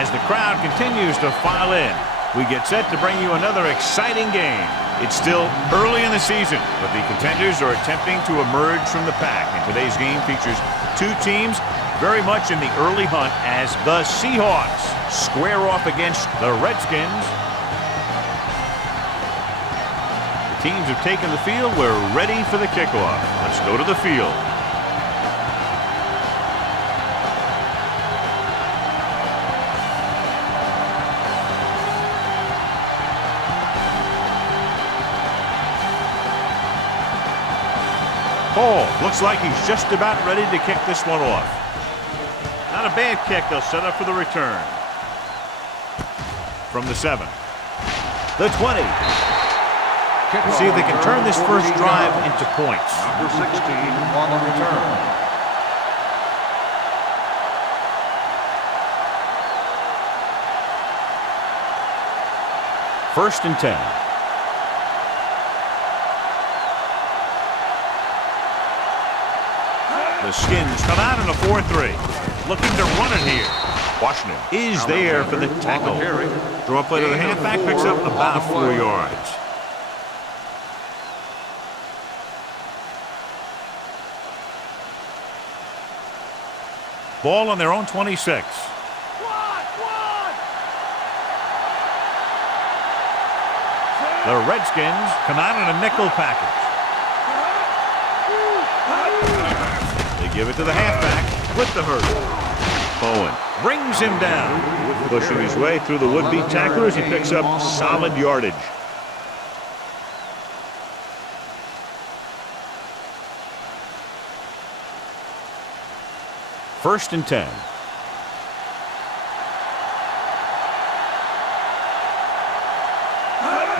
As the crowd continues to file in, we get set to bring you another exciting game. It's still early in the season, but the contenders are attempting to emerge from the pack. And today's game features two teams very much in the early hunt as the Seahawks square off against the Redskins. The teams have taken the field. We're ready for the kickoff. Let's go to the field. Paul looks like he's just about ready to kick this one off. Not a bad kick. They'll set up for the return. From the 7. The 20. See if they can turn this first drive into points. Number 16 on the return. First and 10. The Skins come out in a 4-3. Looking to run it here. Washington is there for the tackle. Draw play to the halfback, picks up about 4 yards. Ball on their own 26. The Redskins come out in a nickel package. Give it to the halfback with the hurdle. Bowen brings him down. Pushing his way through the would-be tacklers, he picks up solid yardage. First and 10.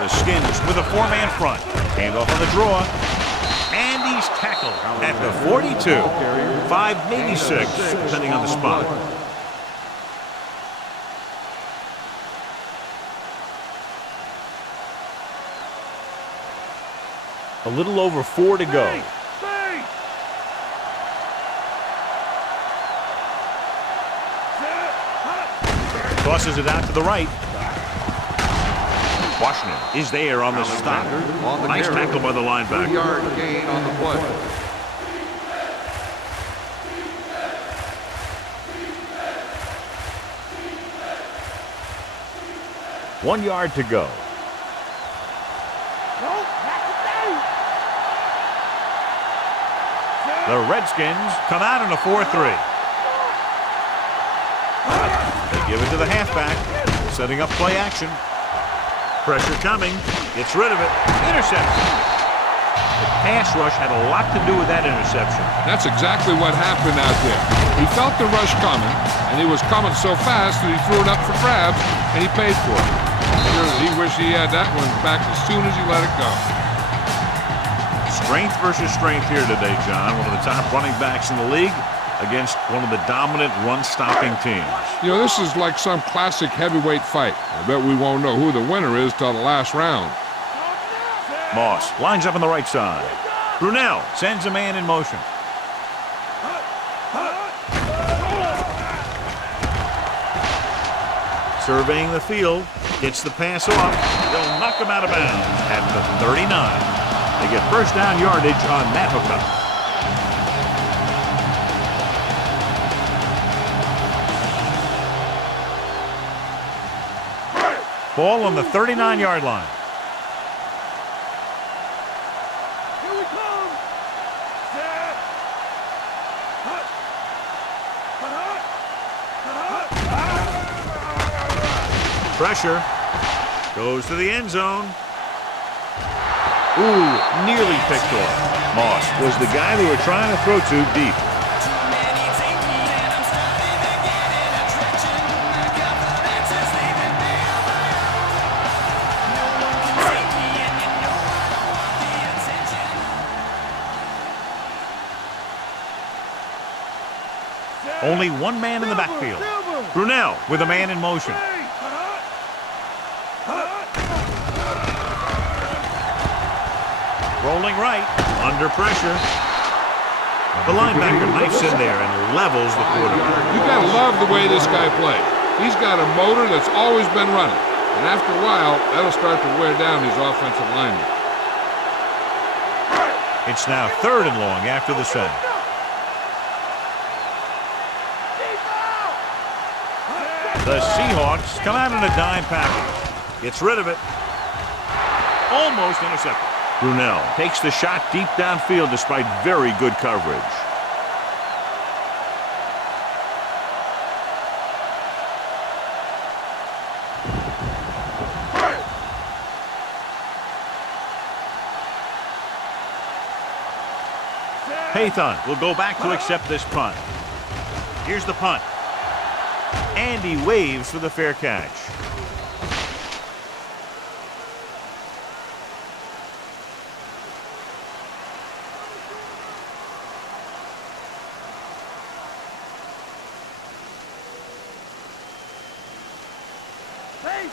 The Skins with a 4-man front. Hand off on the draw. And he's tackled at the 42. 5, maybe 6, depending on the spot. A little over 4 to go. Tosses it out to the right. Washington is there on the stop. Nice tackle by the linebacker. 3-yard gain on the play. One yard to go. The Redskins come out in a 4-3. They give it to the halfback, setting up play action. Pressure coming. Gets rid of it. Interception. The pass rush had a lot to do with that interception. That's exactly what happened out there. He felt the rush coming, and he was coming so fast that he threw it up for grabs, and he paid for it. He wished he had that one back as soon as he let it go. Strength versus strength here today, John. One of the top running backs in the league against one of the dominant run-stopping teams. You know, this is like some classic heavyweight fight. I bet we won't know who the winner is till the last round. Moss lines up on the right side. Brunell sends a man in motion. Surveying the field, gets the pass off. They'll knock him out of bounds at the 39. They get first down yardage on that hookup. Ball on the 39-yard line. Here we come. Pressure. Goes to the end zone. Ooh, nearly picked off. Moss was the guy they were trying to throw to deep. Only one man in the backfield. Brunell with a man in motion. Rolling right, under pressure. The linebacker knifes in there and levels the quarterback. You gotta love the way this guy played. He's got a motor that's always been running. And after a while, that'll start to wear down his offensive linemen. It's now 3rd and long after the sack. The Seahawks come out in a dime package. Gets rid of it. Almost intercepted. Brunell takes the shot deep downfield despite very good coverage. Pathan will go back to accept this punt. Here's the punt. And he waves for the fair catch.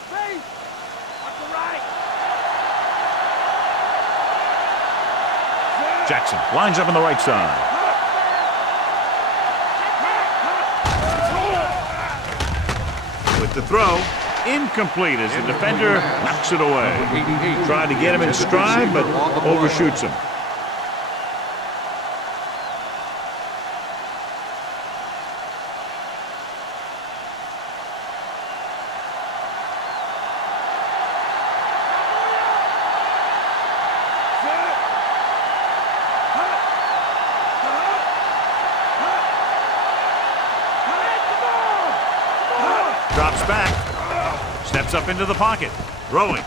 Face! Up the right! Jackson lines up on the right side. With the throw, incomplete as the defender knocks it away. Tried to get him in stride, but overshoots him. Drops back. Steps up into the pocket. Throwing.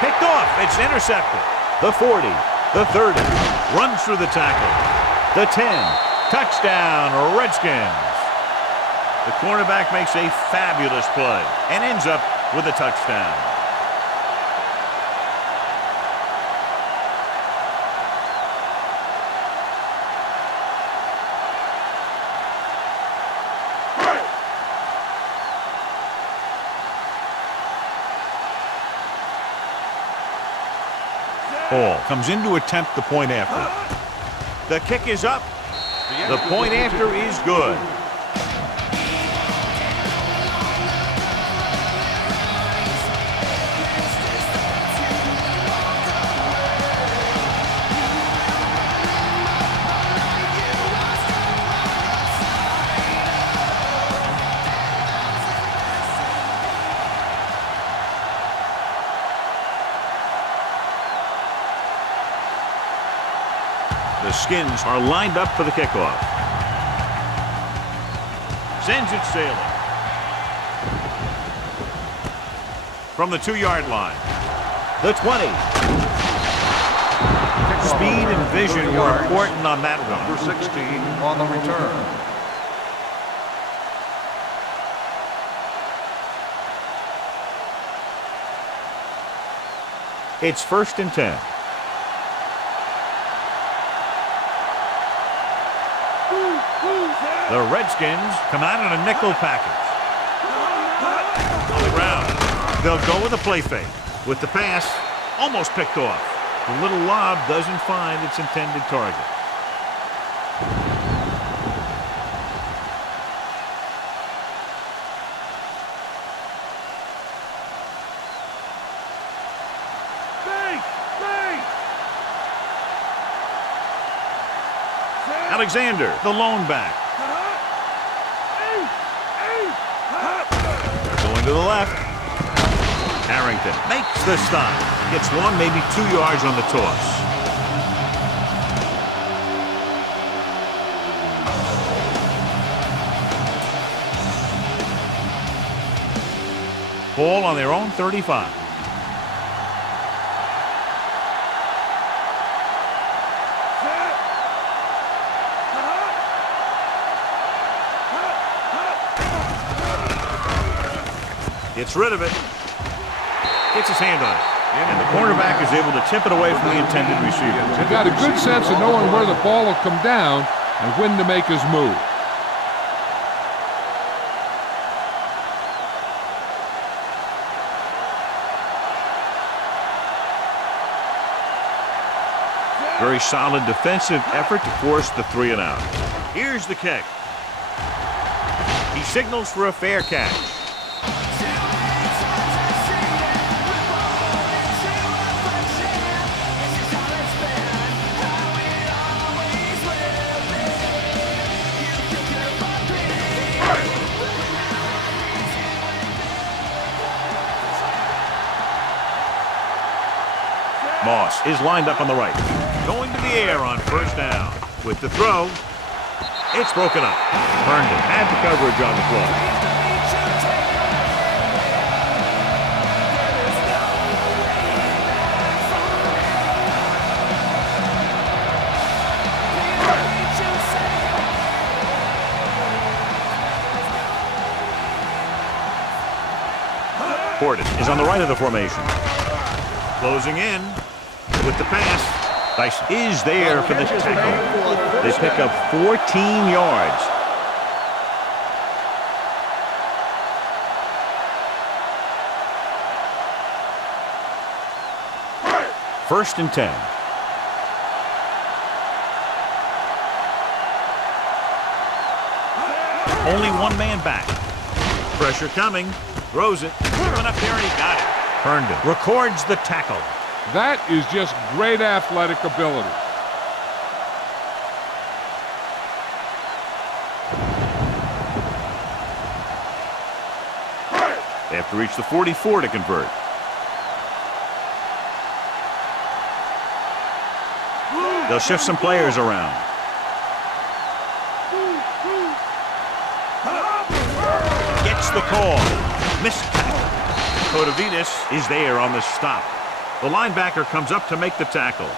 Picked off. It's intercepted. The 40. The 30. Runs through the tackle. The 10. Touchdown, Redskins. The cornerback makes a fabulous play and ends up with a touchdown. Ball comes in to attempt the point after. The kick is up. The point after is good. The Skins are lined up for the kickoff. Sends it sailing. From the 2-yard line. The 20. Speed and vision were important on that one. Number 16 on the return. It's 1st and 10. The Redskins come out in a nickel package. On the ground. They'll go with a play fake. With the pass, almost picked off. The little lob doesn't find its intended target. Alexander, the lone back. Going to the left. Harrington makes the stop. Gets 1, maybe 2 yards on the toss. Ball on their own 35. Gets rid of it. Gets his hand on it. And the cornerback is able to tip it away from the intended receiver. He got a good sense of knowing where the ball will come down and when to make his move. Very solid defensive effort to force the 3 and out. Here's the kick. He signals for a fair catch. is lined up on the right. Going to the air on first down. With the throw, it's broken up. Herndon had the coverage on the play. Gordon is on the right of the formation. Closing in with the pass. Dice is there for the tackle. They pick up 14 yards. First and 10. Only one man back. Pressure coming. Throws it. Went up there and he got it. Herndon records the tackle. That is just great athletic ability. They have to reach the 44 to convert. They'll shift some players around. Gets the call. Missed tackle. Kotovitis is there on the stop. The linebacker comes up to make the tackle.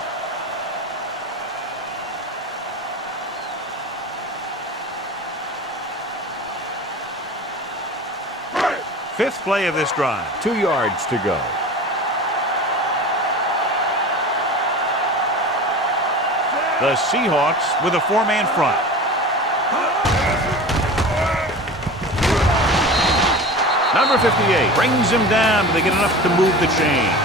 Fifth play of this drive. 2 yards to go. The Seahawks with a four-man front. Number 58 brings him down, but they get enough to move the chains.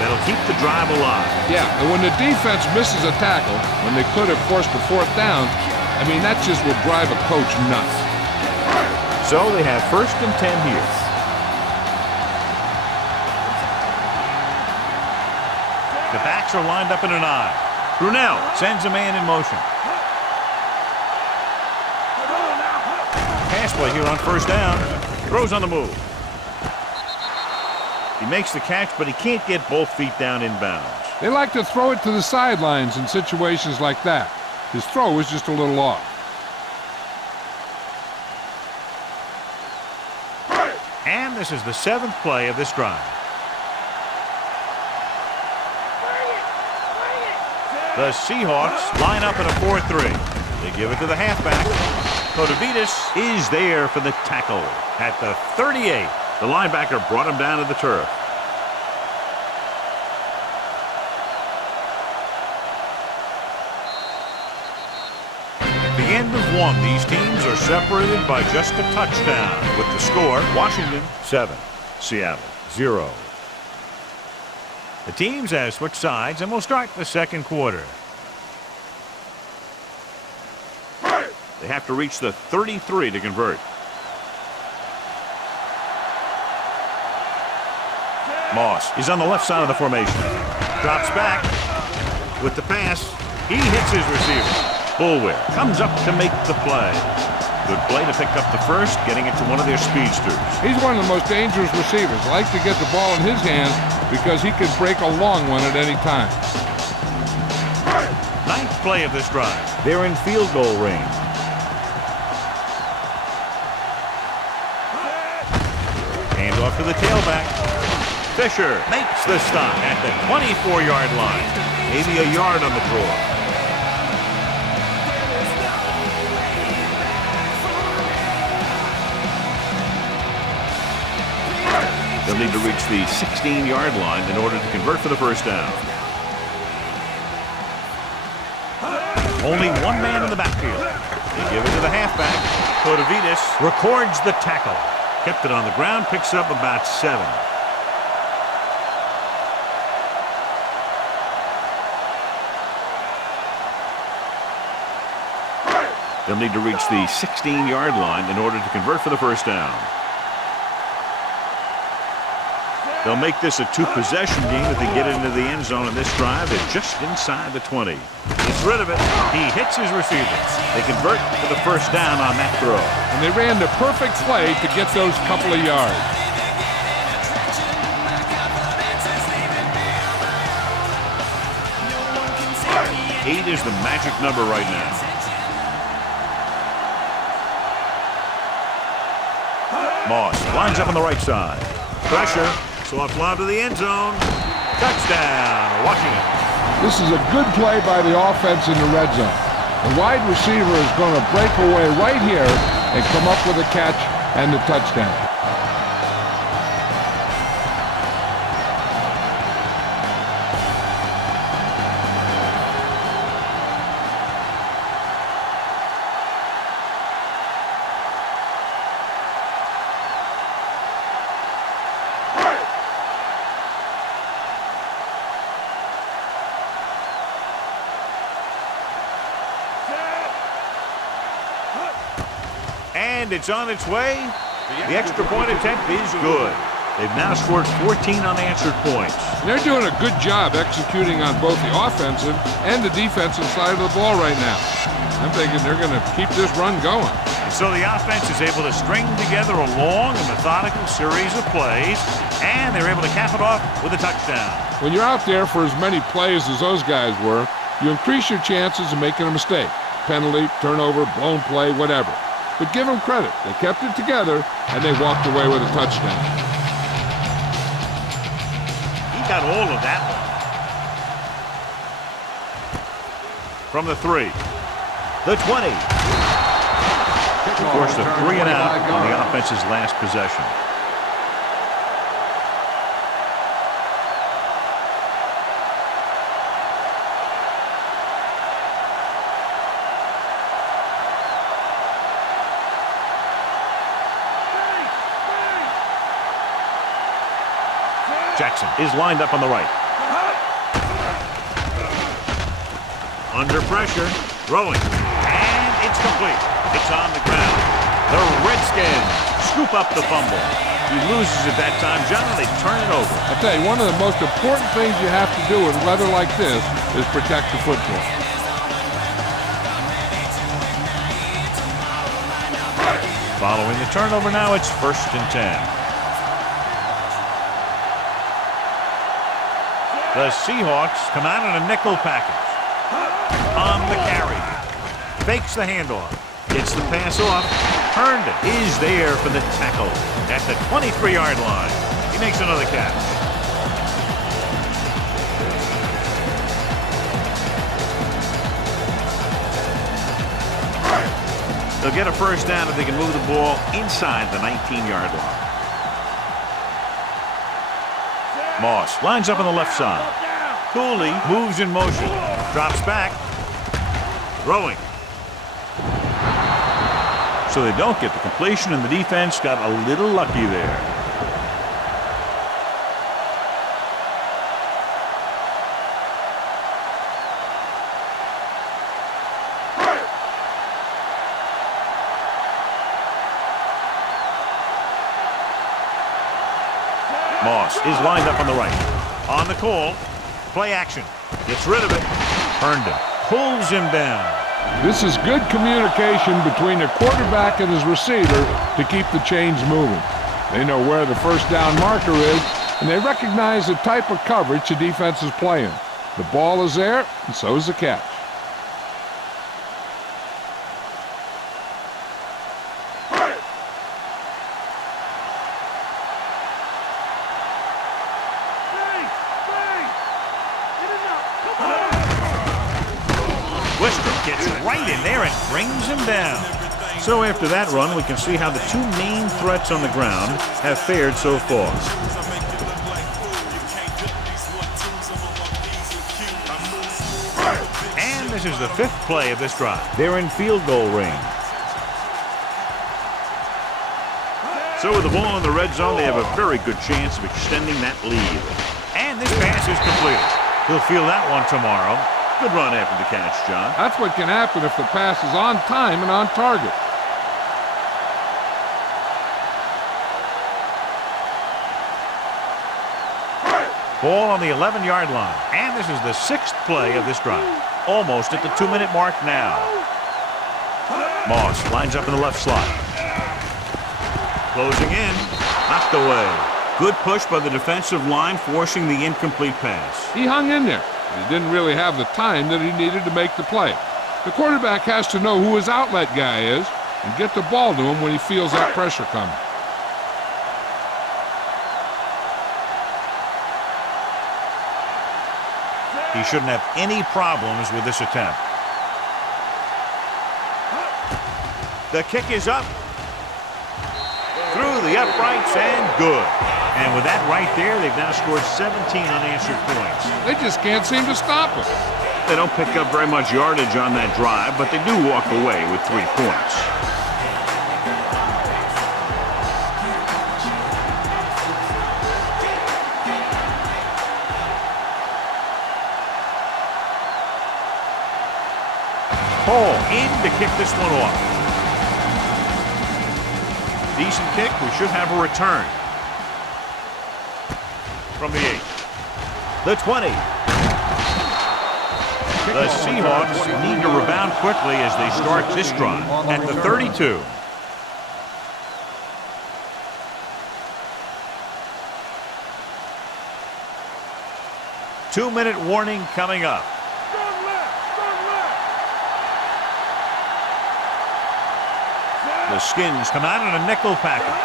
That'll keep the drive alive. Yeah, and when the defense misses a tackle, when they could have forced a fourth down, I mean, that just will drive a coach nuts. So they have first and 10 here. The backs are lined up in an I. Brunell sends a man in motion. Pass play here on first down. Throws on the move. He makes the catch, but he can't get both feet down inbounds. They like to throw it to the sidelines in situations like that. His throw was just a little off. And this is the seventh play of this drive. The Seahawks line up in a 4-3. They give it to the halfback. Kotovitis is there for the tackle. At the 38, the linebacker brought him down to the turf. At the end of one, these teams are separated by just a touchdown. With the score, Washington 7, Seattle 0. The teams have switched sides, and we'll start the second quarter. They have to reach the 33 to convert. Moss is on the left side of the formation. Drops back with the pass. He hits his receiver. Bullware comes up to make the play. Good play to pick up the first, getting it to one of their speedsters. He's one of the most dangerous receivers. Likes to get the ball in his hands because he can break a long one at any time. Ninth play of this drive. They're in field goal range. Hand off to the tailback. Fisher makes the stop at the 24-yard line. Maybe a yard on the draw. They'll need to reach the 16-yard line in order to convert for the first down. Only one man in the backfield. They give it to the halfback. Kotovitis records the tackle. Kept it on the ground, picks up about 7. They'll need to reach the 16-yard line in order to convert for the first down. They'll make this a two-possession game if they get into the end zone in this drive. They're just inside the 20. Gets rid of it. He hits his receiver. They convert for the first down on that throw. And they ran the perfect play to get those couple of yards. 8 is the magic number right now. Moss lines up on the right side. Pressure. Soft lob to the end zone. Touchdown, Washington. This is a good play by the offense in the red zone. The wide receiver is going to break away right here and come up with a catch and the touchdown. And it's on its way. The extra point attempt is good. They've now scored 14 unanswered points. They're doing a good job executing on both the offensive and the defensive side of the ball right now. I'm thinking they're going to keep this run going. And so the offense is able to string together a long and methodical series of plays, and they're able to cap it off with a touchdown. When you're out there for as many plays as those guys were, you increase your chances of making a mistake. Penalty, turnover, blown play, whatever. But give them credit. They kept it together, and they walked away with a touchdown. He got all of that one. From the 3. The 20. Of course, the 3 and out on the offense's last possession. Jackson is lined up on the right. Under pressure, throwing, and it's complete. It's on the ground. The Redskins scoop up the fumble. He loses at that time. John, they turn it over. I tell you, one of the most important things you have to do in weather like this is protect the football. Following the turnover now, it's 1st and 10. The Seahawks come out in a nickel package. On the carry. Fakes the handoff. Gets the pass off. Herndon is there for the tackle at the 23-yard line. He makes another catch. They'll get a first down if they can move the ball inside the 19-yard line. Moss lines up on the left side. Cooley moves in motion. Drops back. Throwing. So they don't get the completion, and the defense got a little lucky there. Moss is lined up on the right. On the call. Play action. Gets rid of it. Herndon pulls him down. This is good communication between the quarterback and his receiver to keep the chains moving. They know where the first down marker is, and they recognize the type of coverage the defense is playing. The ball is there, and so is the catch. Gets right in there and brings him down. So after that run, we can see how the two main threats on the ground have fared so far. And this is the 5th play of this drive. They're in field goal range. So with the ball in the red zone, they have a very good chance of extending that lead. And this pass is completed. He'll feel that one tomorrow. Good run after the catch, John. That's what can happen if the pass is on time and on target. Ball on the 11-yard line. And this is the 6th play of this drive. Almost at the 2-minute mark now. Moss lines up in the left slot. Closing in. Knocked away. Good push by the defensive line, forcing the incomplete pass. He hung in there. He didn't really have the time that he needed to make the play. The quarterback has to know who his outlet guy is and get the ball to him when he feels that pressure coming. He shouldn't have any problems with this attempt. The kick is up. Through the uprights and good. And with that right there, they've now scored 17 unanswered points. They just can't seem to stop him. They don't pick up very much yardage on that drive, but they do walk away with 3 points. Hall in to kick this one off. Decent kick. We should have a return. From the 8. The 20. The Seahawks need to rebound quickly as they start this drive at the 32. Two-minute warning coming up. The Skins come out in a nickel package.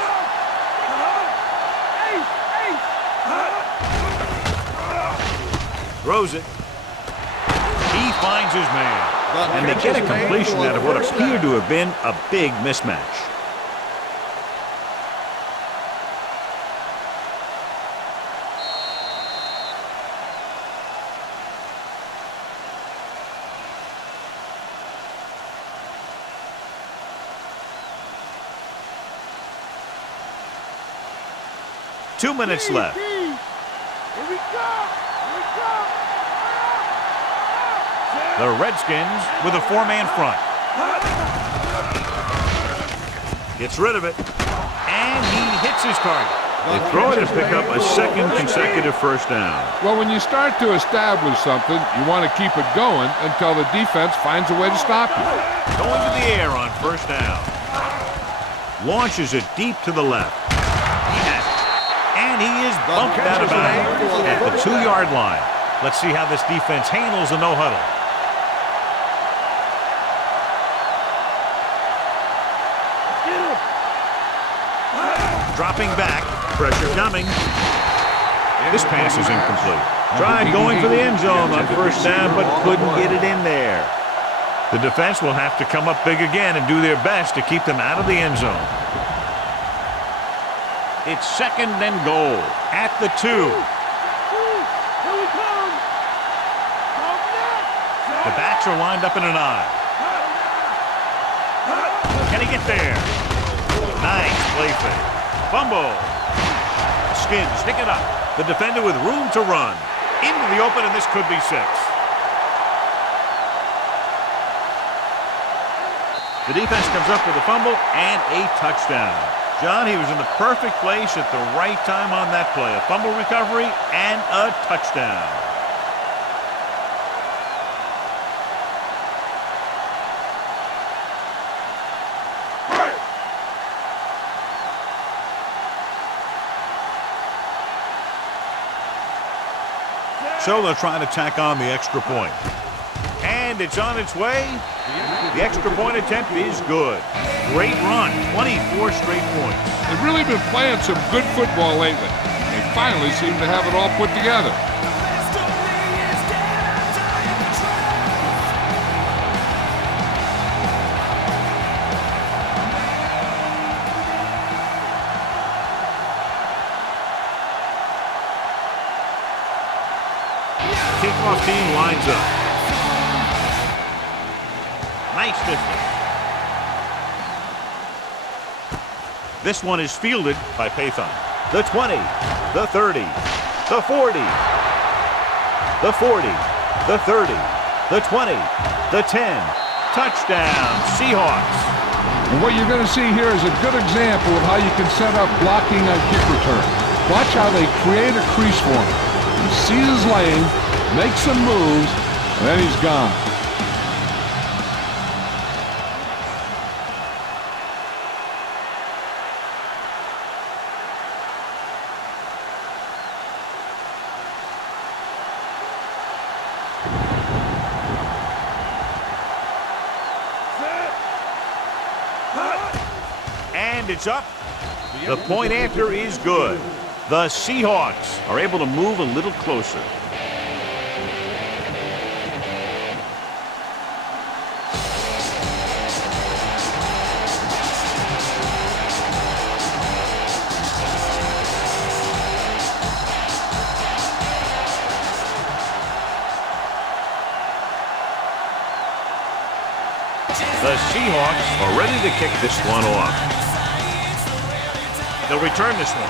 Throws it. He finds his man. And they get a completion out of what appeared to have been a big mismatch. Two minutes left. The Redskins with a 4-man front. Gets rid of it. And he hits his target. They throw it to pick up a second consecutive first down. Well, when you start to establish something, you want to keep it going until the defense finds a way to stop you. Going to the air on first down. Launches it deep to the left. He has it. And he is bumped out of bounds at the 2-yard line. Let's see how this defense handles the no-huddle. Dropping back. Pressure coming. This pass is incomplete. Tried going for the end zone on first down, but couldn't get it in there. The defense will have to come up big again and do their best to keep them out of the end zone. It's second and goal at the 2. The backs are lined up in an I. Can he get there? Nice play fake. Fumble. The Skins pick it up. The defender with room to run. Into the open, and this could be 6. The defense comes up with a fumble and a touchdown. John, he was in the perfect place at the right time on that play. A fumble recovery and a touchdown. So they'll try to tack on the extra point. And it's on its way. The extra point attempt is good. Great run, 24 straight points. They've really been playing some good football lately. They finally seem to have it all put together. Kickoff team lines up. Nice distance. This one is fielded by Pathon. The 20, the 30, the 40, the 40, the 30, the 20, the 10. Touchdown, Seahawks. And what you're going to see here is a good example of how you can set up blocking on kick return. Watch how they create a crease for him. He sees his lane, makes some moves, and then he's gone. And it's up. The point after is good. The Seahawks are able to move a little closer. The Seahawks are ready to kick this one off. They'll return this one.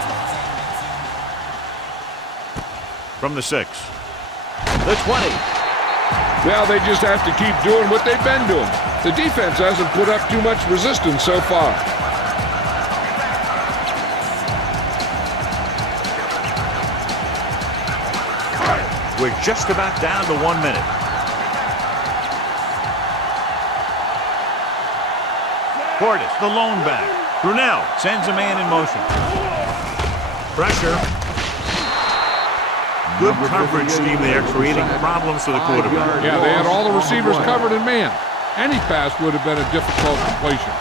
From the 6. The 20. Well, they just have to keep doing what they've been doing. The defense hasn't put up too much resistance so far. We're just about down to 1 minute. Portis, the lone back. Brunell sends a man in motion. Pressure. Good coverage scheme there, creating problems for the quarterback. Yeah, they had all the receivers covered in man. Any pass would have been a difficult completion.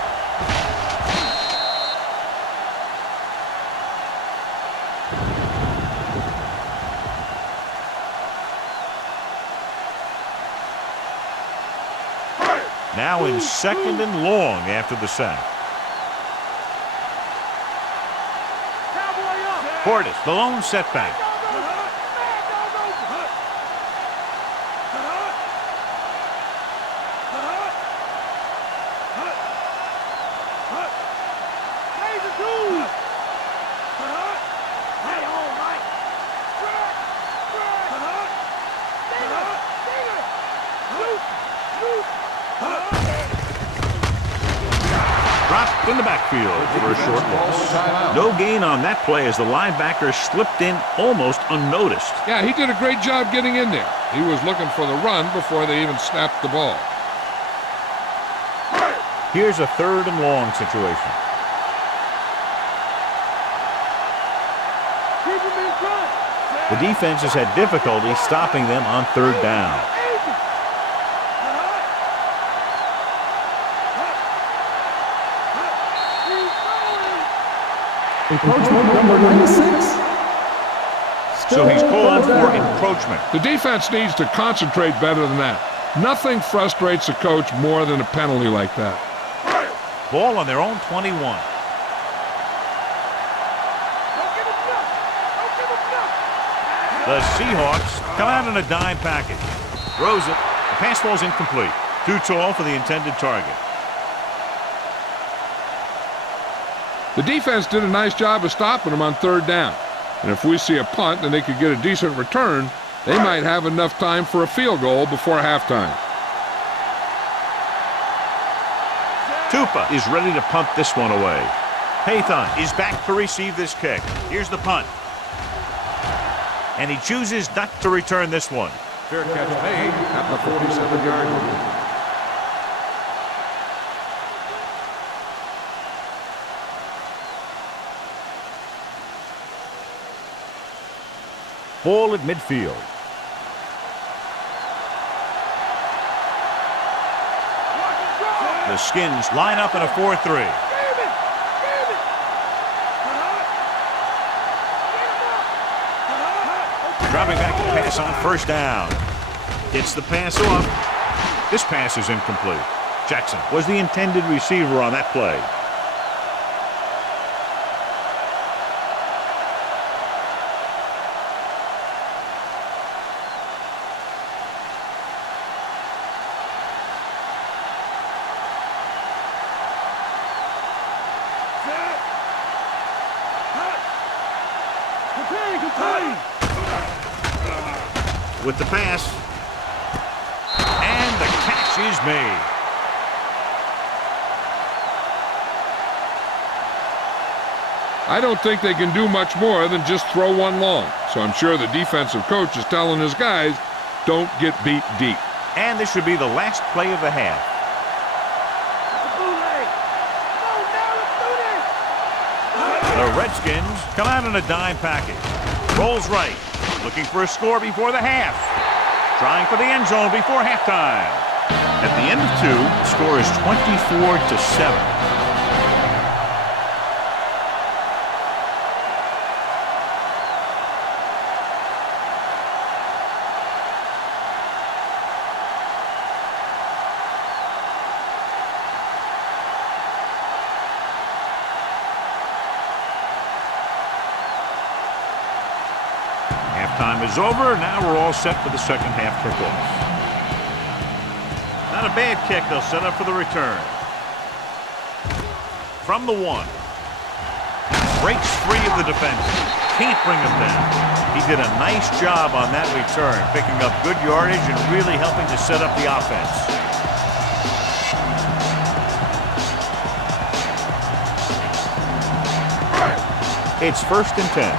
Now in 2nd and long after the sack. Portis, the lone setback. Dropped in the backfield for a short loss. No gain on that play as the linebacker slipped in almost unnoticed. Yeah, he did a great job getting in there. He was looking for the run before they even snapped the ball. Here's a 3rd and long situation. The defense has had difficulty stopping them on 3rd down. Encroachment number 96. So he's called for encroachment. The defense needs to concentrate better than that. Nothing frustrates a coach more than a penalty like that. Ball on their own 21. The Seahawks come out in a dime package. Throws it. The pass ball's incomplete. Too tall for the intended target. The defense did a nice job of stopping them on 3rd down. And if we see a punt and they could get a decent return, they might have enough time for a field goal before halftime. Tupa is ready to punt this one away. Pathan is back to receive this kick. Here's the punt. And he chooses not to return this one. Fair catch made at the 47-yard line. Ball at midfield. The Skins line up in a 4-3. Dropping back to pass on 1st down. Gets the pass off. This pass is incomplete. Jackson was the intended receiver on that play. With the pass. And the catch is made. I don't think they can do much more than just throw one long. So I'm sure the defensive coach is telling his guys, don't get beat deep. And this should be the last play of the half. The Redskins come out in a dime package. Rolls right. Looking for a score before the half. Trying for the end zone before halftime. At the end of 2, the score is 24-7. halftime is over. Now we're all set for the second half kickoff. Not a bad kick. They'll set up for the return. From the 1. Breaks free of the defender. Can't bring him down. He did a nice job on that return, picking up good yardage and really helping to set up the offense. It's 1st and 10.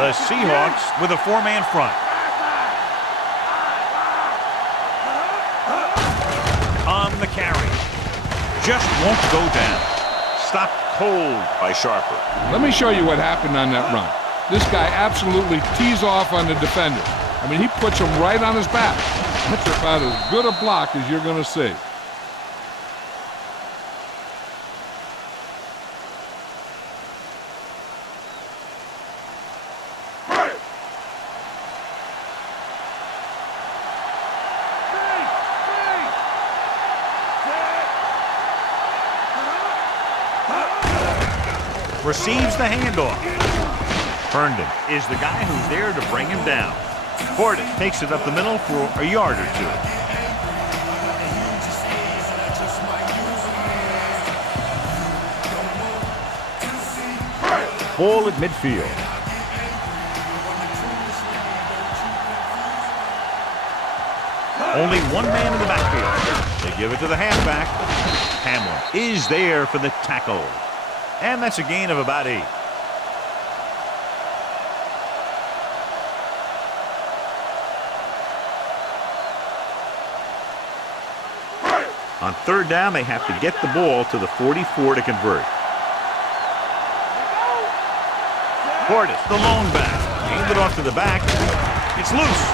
The Seahawks with a 4-man front. On the carry. Just won't go down. Stopped cold by Sharper. Let me show you what happened on that run. This guy absolutely tees off on the defender. I mean, he puts him right on his back. That's about as good a block as you're going to see. Receives the handoff. Herndon is the guy who's there to bring him down. Portis takes it up the middle for a yard or 2. Ball at midfield. Only one man in the backfield. They give it to the halfback. Hamlin is there for the tackle. And that's a gain of about 8. On 3rd down, they have to get the ball to the 44 to convert. Portis, the lone back. Aimed it off to the back. It's loose.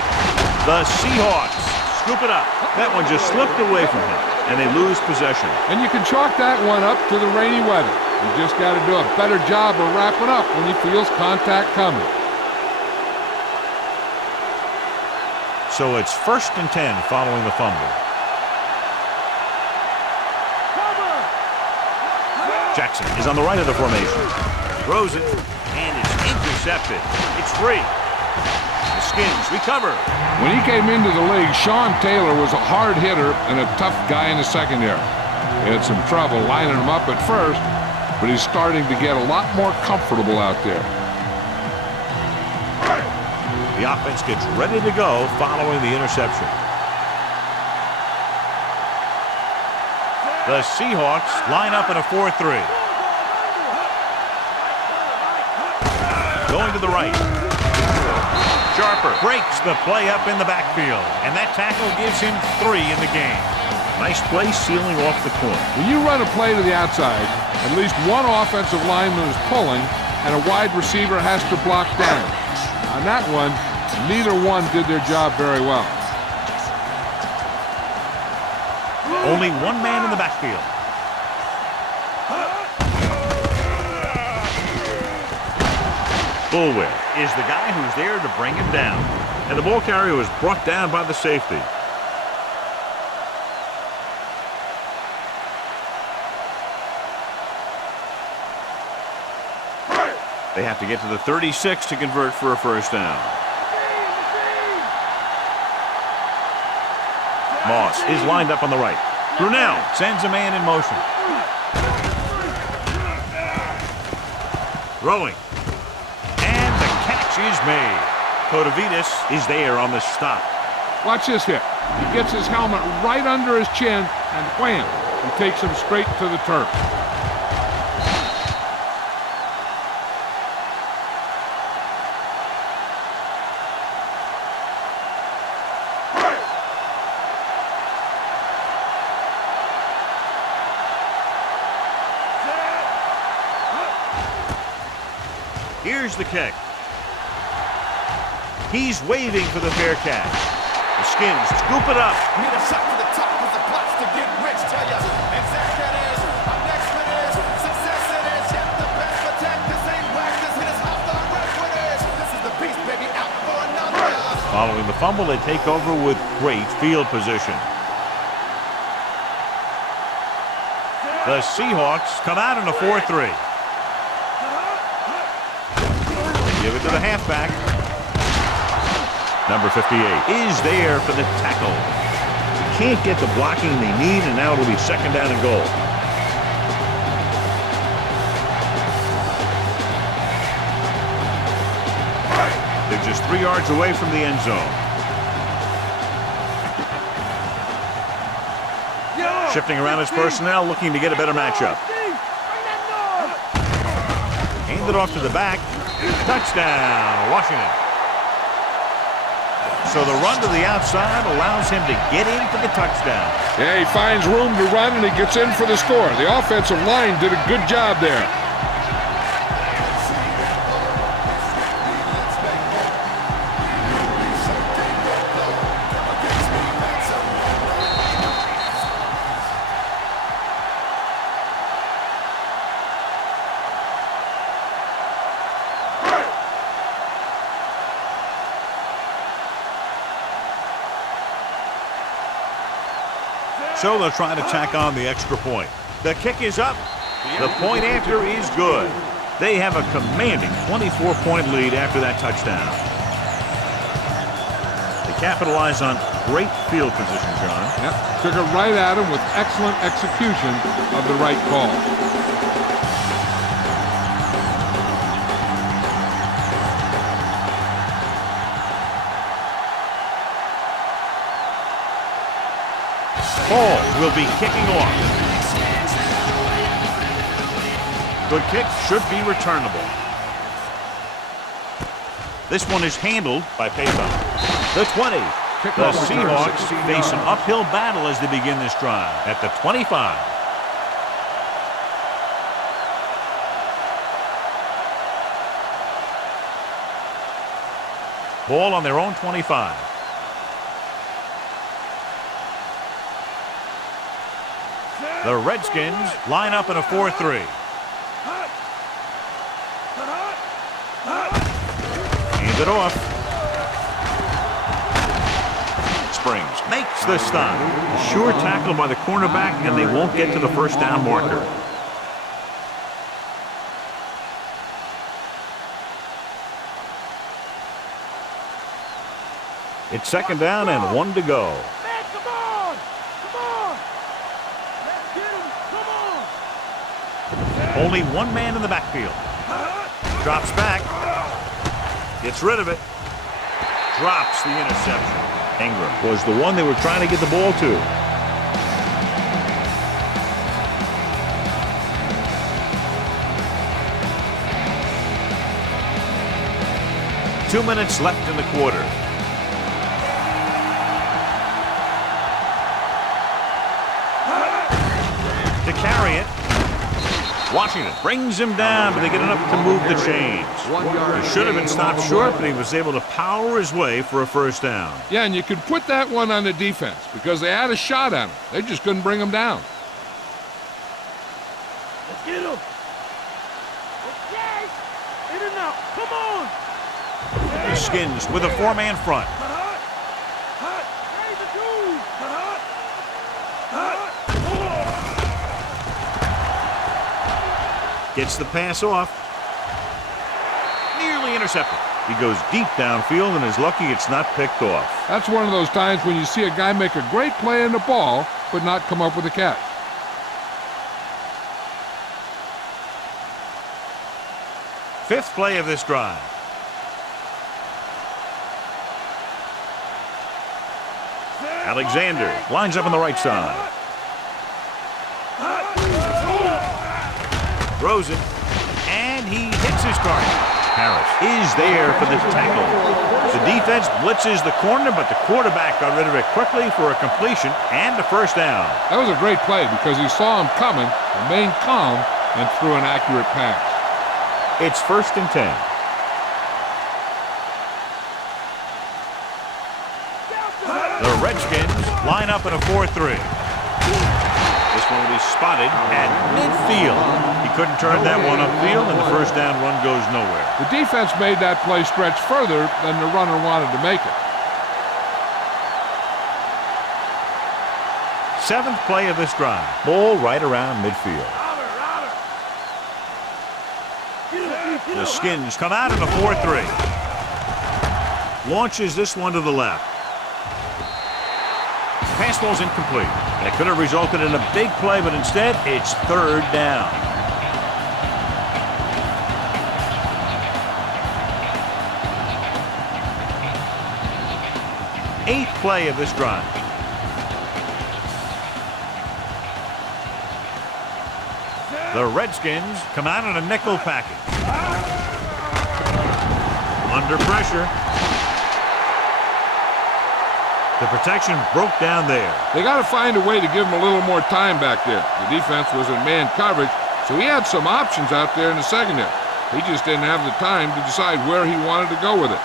The Seahawks scoop it up. That one just slipped away from him, and they lose possession. And you can chalk that one up to the rainy weather. You just got to do a better job of wrapping up when he feels contact coming. So it's 1st and 10 following the fumble. Jackson is on the right of the formation. Throws it, and it's intercepted. It's free. The Skins recover. When he came into the league, Sean Taylor was a hard hitter and a tough guy in the secondary. He had some trouble lining him up at first, but he's starting to get a lot more comfortable out there. The offense gets ready to go following the interception. The Seahawks line up in a 4-3. Going to the right. Sharper breaks the play up in the backfield, and that tackle gives him 3 in the game. Nice play sealing off the corner. When you run a play to the outside, at least one offensive lineman is pulling, and a wide receiver has to block down. On that one, neither one did their job very well. Only one man in the backfield. Bulwer is the guy who's there to bring him down. And the ball carrier was brought down by the safety. They have to get to the 36 to convert for a 1st down. Moss is lined up on the right. Brunell sends a man in motion. Throwing. And the catch is made. Kotovitis is there on the stop. Watch this hit. He gets his helmet right under his chin, and wham, he takes him straight to the turf. Here's the kick. He's waving for the fair catch. The Skins scoop it up. Need a shot to the top with the plots to get rich, tell ya. And Zach that is, our next one is, success it is, yet the best protect. This ain't whack, this hit is how the rest one is. This is the beast, baby, out for another. Following the fumble, they take over with great field position. The Seahawks come out in a 4-3. to the halfback. Number 58 is there for the tackle. Can't get the blocking they need, and now it'll be second down and goal. They're just 3 yards away from the end zone. Shifting around his personnel, looking to get a better matchup. Hand it off to the back. Touchdown, Washington. So the run to the outside allows him to get in for the touchdown. Yeah, he finds room to run, and he gets in for the score. The offensive line did a good job there. So they'll try to tack on the extra point. The kick is up. The point after is good. They have a commanding 24-point lead after that touchdown. They capitalize on great field position, John. Yep. Took it right at him with excellent execution of the right call. Ball will be kicking off. The kick should be returnable. This one is handled by Payton. The 20. The Seahawks face an uphill battle as they begin this drive at the 25. Ball on their own 25. The Redskins line up in a 4-3. Hand it off. Springs makes the stop. Sure tackle by the cornerback, and they won't get to the first down marker. It's second down and 1 to go. Only one man in the backfield. Drops back. Gets rid of it. Drops the interception. Ingram was the one they were trying to get the ball to. Two minutes left in the quarter. To carry it. Washington brings him down, but they get enough to move the chains. He should have been stopped short, but he was able to power his way for a first down. Yeah, and you could put that one on the defense because they had a shot at him. They just couldn't bring him down. Let's get him. Okay. In and out. Come on. The Skins with a 4-man front. Gets the pass off. Nearly intercepted. He goes deep downfield and is lucky it's not picked off. That's one of those times when you see a guy make a great play in the ball, but not come up with a catch. Fifth play of this drive. Alexander lines up on the right side. Throws it, and he hits his target. Harris is there for the tackle. The defense blitzes the corner, but the quarterback got rid of it quickly for a completion and a first down. That was a great play because he saw him coming, remained calm, and threw an accurate pass. It's 1st and 10. The Redskins line up in a 4-3. This one will be spotted at midfield. He couldn't turn that one upfield, and the first down run goes nowhere. The defense made that play stretch further than the runner wanted to make it. Seventh play of this drive. Ball right around midfield. The The Skins come out in a 4-3. Launches this one to the left. Pass ball's incomplete. That could have resulted in a big play, but instead, it's third down. Eighth play of this drive. The Redskins come out in a nickel package. Under pressure. The protection broke down there. They got to find a way to give him a little more time back there. The defense was in man coverage, so he had some options out there in the secondary. He just didn't have the time to decide where he wanted to go with it.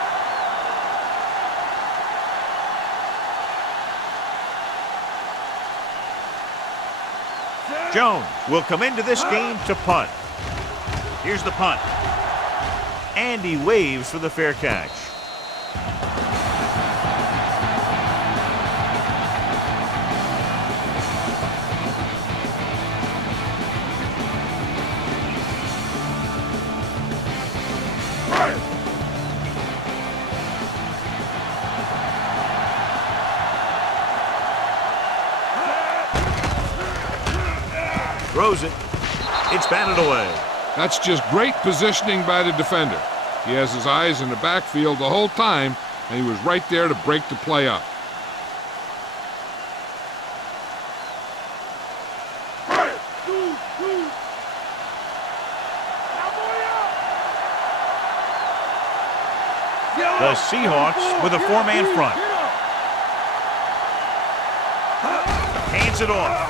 Jones will come into this game to punt. Here's the punt. And he waves for the fair catch. Throws it. It's batted away. That's just great positioning by the defender. He has his eyes in the backfield the whole time, and he was right there to break the play up. The Seahawks with a four-man front. Hands it off.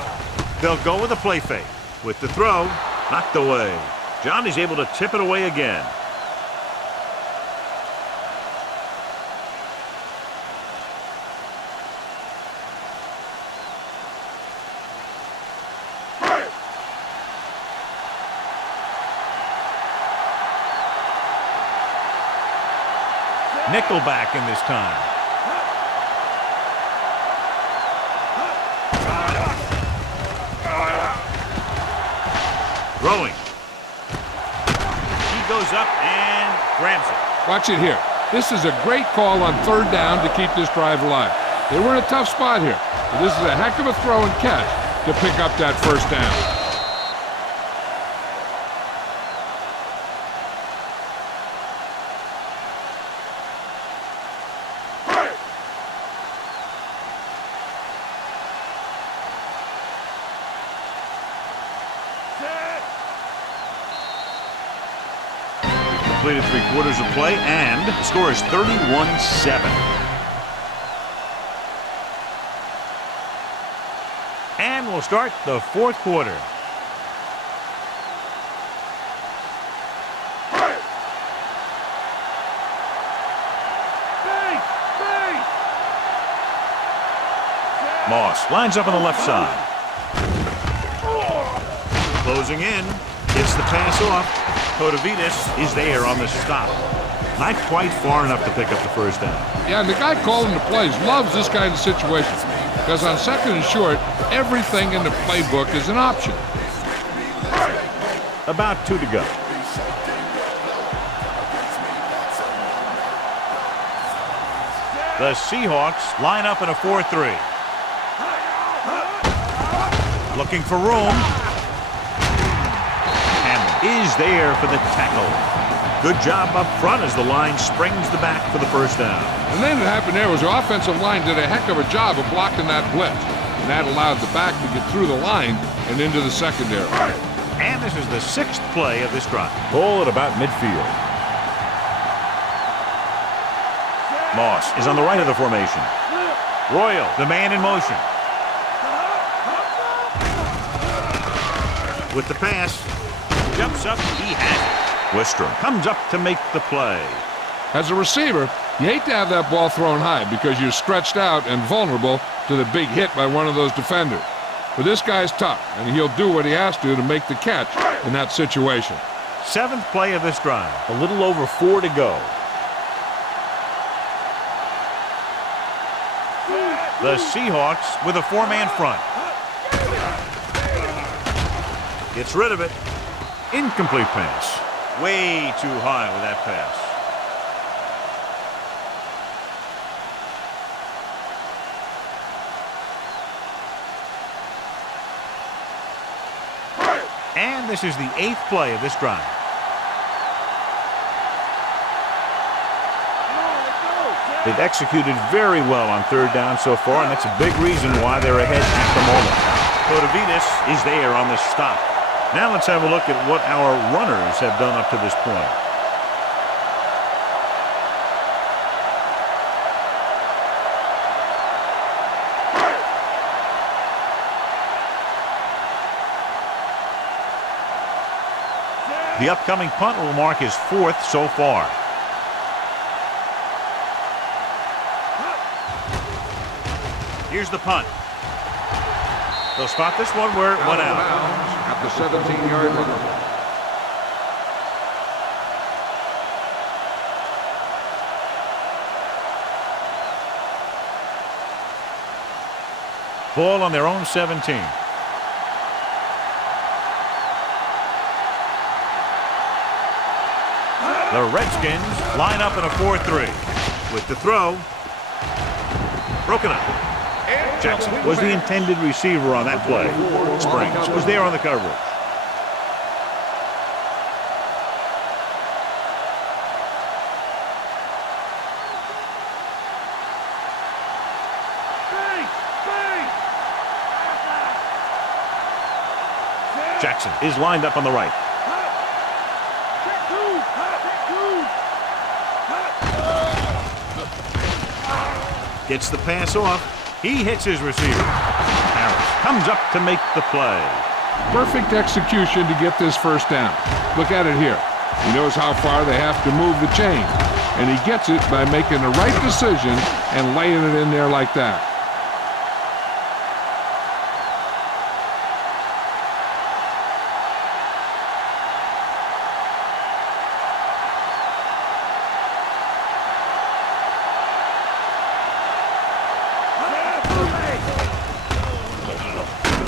They'll go with a play fake. With the throw, knocked away. Johnny's able to tip it away again. Nickelback in this time. Throwing. He goes up and grabs it. Watch it here. This is a great call on third down to keep this drive alive. They were in a tough spot here, but this is a heck of a throw and catch to pick up that first down. Completed 3/4 of play, and the score is 31-7. And we'll start the fourth quarter. Moss lines up on the left side. Closing in. Gets the pass off. Kotovitas is there on the stop. Not quite far enough to pick up the first down. Yeah, and the guy calling the plays loves this kind of situation because on second and short, everything in the playbook is an option. About 2 to go. The Seahawks line up in a 4-3. Looking for room. Is there for the tackle. Good job up front as the line springs the back for the first down. And then what happened there was the offensive line did a heck of a job of blocking that blitz. And that allowed the back to get through the line and into the secondary. And this is the 6th play of this drive. Ball at about midfield. Moss is on the right of the formation. Royal, the man in motion. With the pass. Jumps up, he has it. Wistrom comes up to make the play. As a receiver, you hate to have that ball thrown high because you're stretched out and vulnerable to the big hit by one of those defenders. But this guy's tough, and he'll do what he has to make the catch in that situation. 7th play of this drive. A little over 4 to go. The Seahawks with a four-man front. Gets rid of it. Incomplete pass. Way too high with that pass. And this is the 8th play of this drive. They've executed very well on 3rd down so far, and that's a big reason why they're ahead at the moment. Kodavidas is there on the stop. Now let's have a look at what our runners have done up to this point. The upcoming punt will mark his 4th so far. Here's the punt. They'll spot this one where it went out. At the 17-yard line. Ball on their own 17. The Redskins line up in a 4-3. With the throw. Broken up. Jackson was the intended receiver on that play. Springs was there on the coverage. Jackson is lined up on the right. Gets the pass off. He hits his receiver. Harris comes up to make the play. Perfect execution to get this 1st down. Look at it here. He knows how far they have to move the chain, and he gets it by making the right decision and laying it in there like that.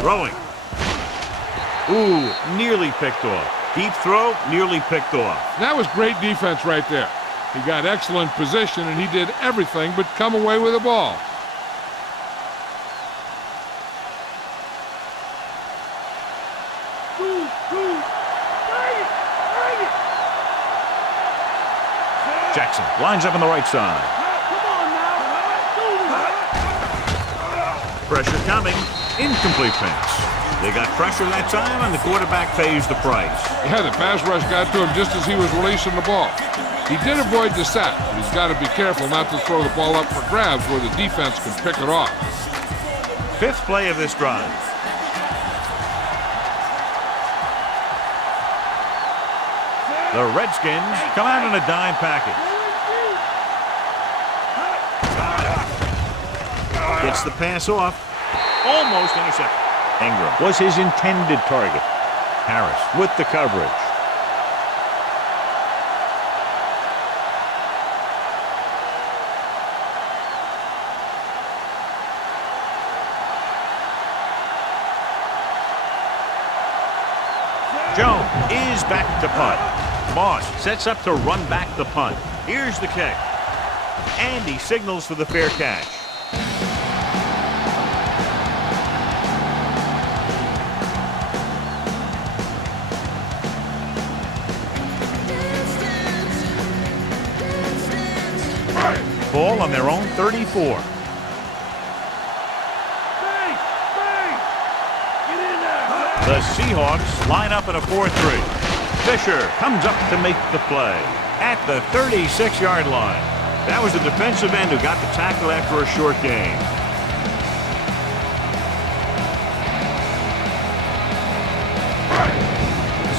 Throwing. Ooh, nearly picked off. Deep throw, nearly picked off. That was great defense right there. He got excellent position, and he did everything but come away with the ball. Jackson lines up on the right side. Pressure coming. Incomplete pass. They got pressure that time, and the quarterback pays the price. Yeah, the pass rush got to him just as he was releasing the ball. He did avoid the sack, but he's got to be careful not to throw the ball up for grabs where the defense can pick it off. 5th play of this drive. The Redskins come out in a dime package. Gets the pass off. Almost intercepted. Ingram was his intended target. Harris with the coverage. Jones is back to punt. Moss sets up to run back the punt. Here's the kick. And he signals for the fair catch. Ball on their own 34. The Seahawks line up in a 4-3. Fisher comes up to make the play at the 36-yard line. That was the defensive end who got the tackle after a short gain.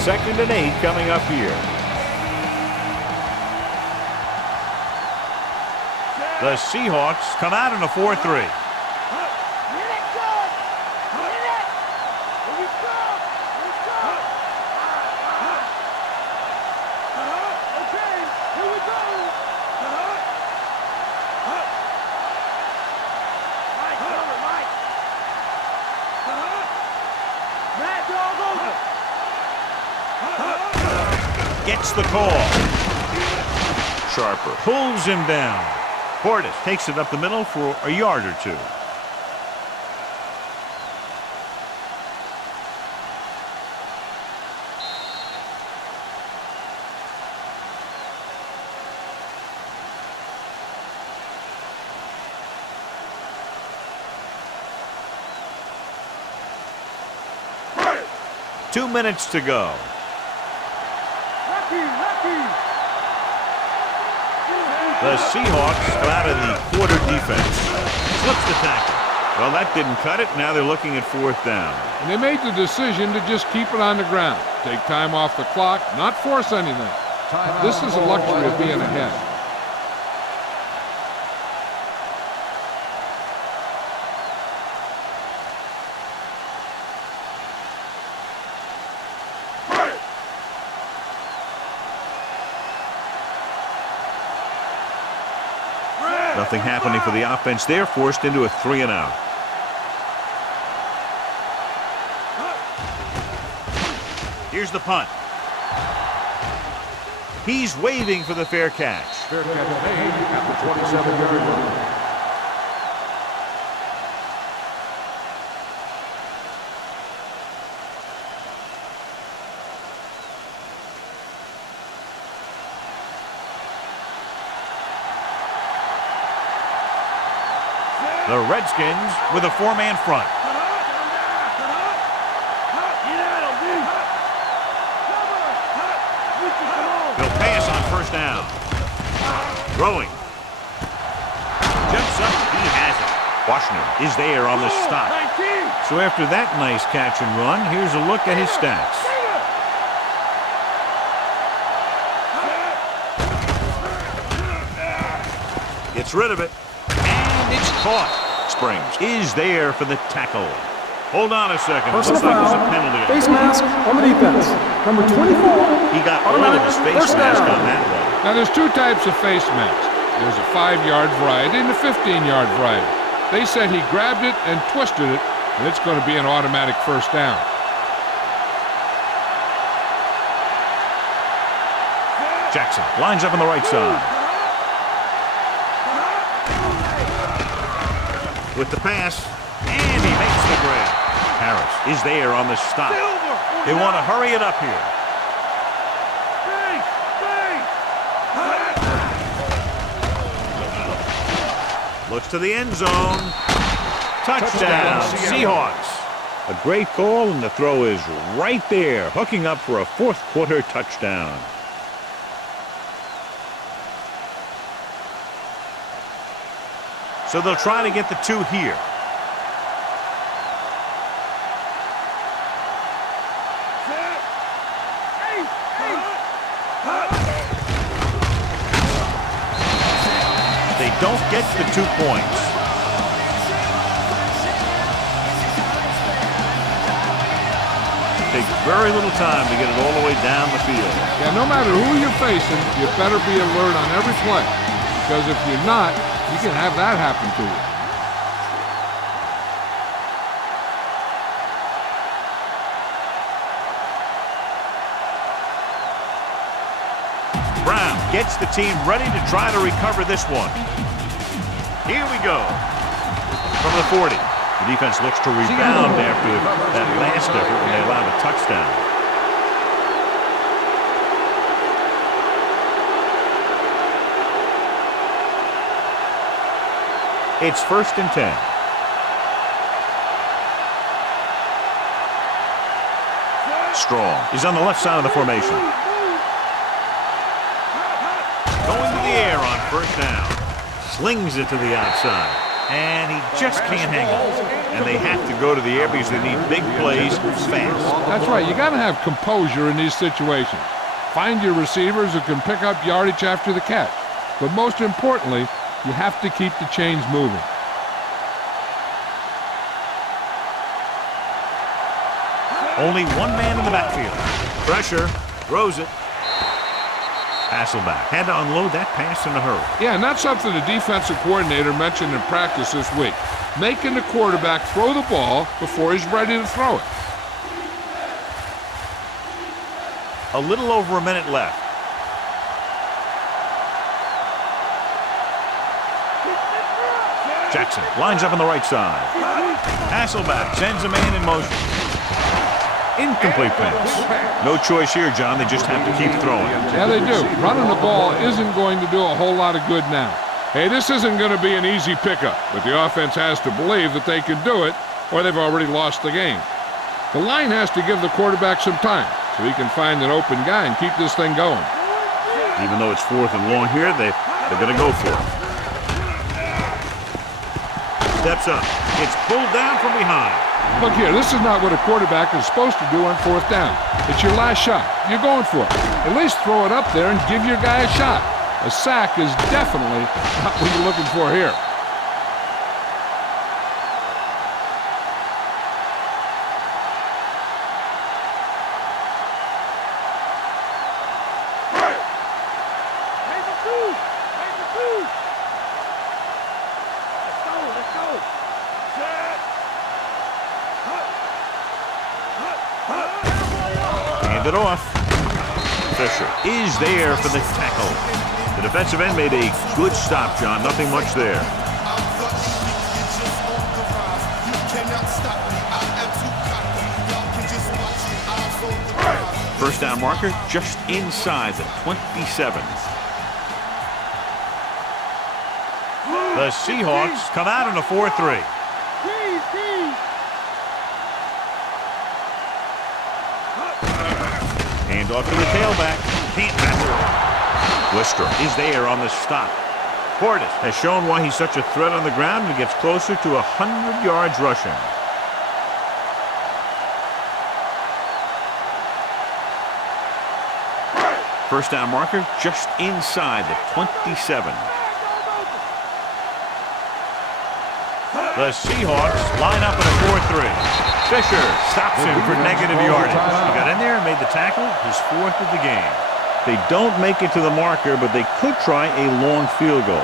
Second and 8 coming up here. The Seahawks come out in a 4-3. gets the call. Sharper. Pulls him down. Portis takes it up the middle for a yard or two. Two minutes to go. The Seahawks come out of the quarter defense. Slips the tackle. Well, that didn't cut it. Now they're looking at fourth down. And they made the decision to just keep it on the ground. Take time off the clock, not force anything. This is a luxury of being ahead. Nothing happening for the offense there, forced into a 3-and-out. Here's the punt. He's waving for the fair catch. Fair catch made at the 27-yard line. The Redskins with a four-man front. They'll pass on first down. Throwing. Jumps up. He has it. Washington is there on the stop. So after that nice catch and run, here's a look at his stats. Gets rid of it. It's caught. Springs is there for the tackle. Hold on a second. Personal Looks like there's a foul. penalty. Face mask on the defense. Number 24. He got all of his face First mask down. on that one. Now, there's two types of face masks. There's a 5-yard variety and a 15-yard variety. They said he grabbed it and twisted it, and it's going to be an automatic first down. Jackson lines up on the right side. With the pass, and he makes the grab. Harris is there on the stop. They want to hurry it up here. Looks to the end zone. Touchdown, Seahawks. A great call, and the throw is right there, hooking up for a fourth quarter touchdown. So they'll try to get the two here. They don't get the 2 points. Takes very little time to get it all the way down the field. Yeah, no matter who you're facing, you better be alert on every play. Because if you're not, you can have that happen to you. Brown gets the team ready to try to recover this one. Here we go. From the 40. The defense looks to rebound after that last effort when they allowed a touchdown. It's 1st and 10. Strong is on the left side of the formation. Going to the air on first down. Slings it to the outside. And he just can't hang on. And they have to go to the air because they need big plays fast. That's right. You got to have composure in these situations. Find your receivers who can pick up yardage after the catch. But most importantly, you have to keep the chains moving. Only one man in the backfield. Pressure. Throws it. Hasselback had to unload that pass in a hurry. Yeah, and that's something the defensive coordinator mentioned in practice this week. Making the quarterback throw the ball before he's ready to throw it. A little over a minute left. Jackson lines up on the right side. Hasselback sends a man in motion. Incomplete pass. No choice here, John. They just have to keep throwing. Yeah, they do. Running the ball isn't going to do a whole lot of good now. Hey, this isn't going to be an easy pickup, but the offense has to believe that they can do it, or they've already lost the game. The line has to give the quarterback some time so he can find an open guy and keep this thing going. Even though it's 4th and long here, they're going to go for it. Steps up. It's pulled down from behind. Look here, this is not what a quarterback is supposed to do on 4th down. It's your last shot. You're going for it. At least throw it up there and give your guy a shot. A sack is definitely not what you're looking for here. Hand it off. Fisher is there for the tackle. The defensive end made a good stop, John. Nothing much there. First down marker just inside the 27. The Seahawks come out in a 4-3. Hand off to the tailback. Can't match it. Lister is there on the stop. Portis has shown why he's such a threat on the ground and gets closer to 100 yards rushing. First down marker just inside the 27. The Seahawks line up in a 4-3. Fisher stops him for negative yardage. He got in there and made the tackle, his 4th of the game. They don't make it to the marker, but they could try a long field goal.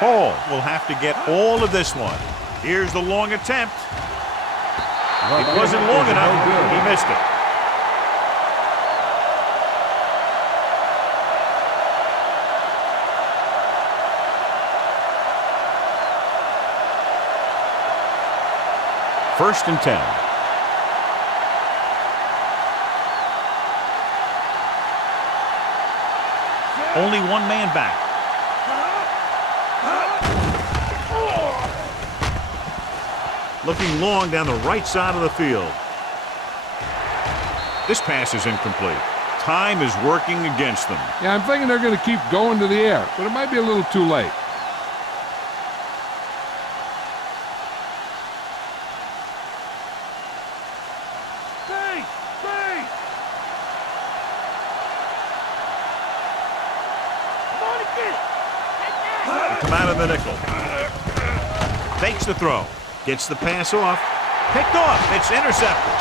Hall will have to get all of this one. Here's the long attempt. It wasn't long enough. He missed it. First and 10. Only one man back. Looking long down the right side of the field. This pass is incomplete. Time is working against them. Yeah, I'm thinking they're going to keep going to the air, but it might be a little too late. Come out of the nickel. Fakes the throw. Gets the pass off. Picked off. It's intercepted.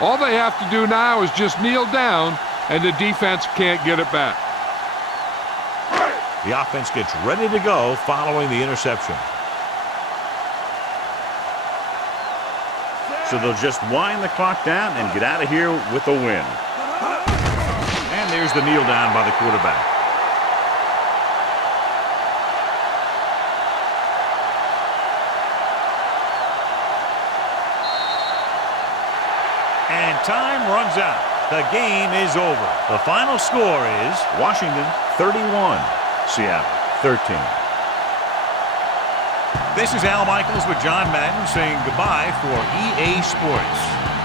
All they have to do now is just kneel down, and the defense can't get it back. The offense gets ready to go following the interception. So they'll just wind the clock down and get out of here with a win. And there's the kneel down by the quarterback. And time runs out. The game is over. The final score is Washington 31, Seattle 13. This is Al Michaels with John Madden saying goodbye for EA Sports.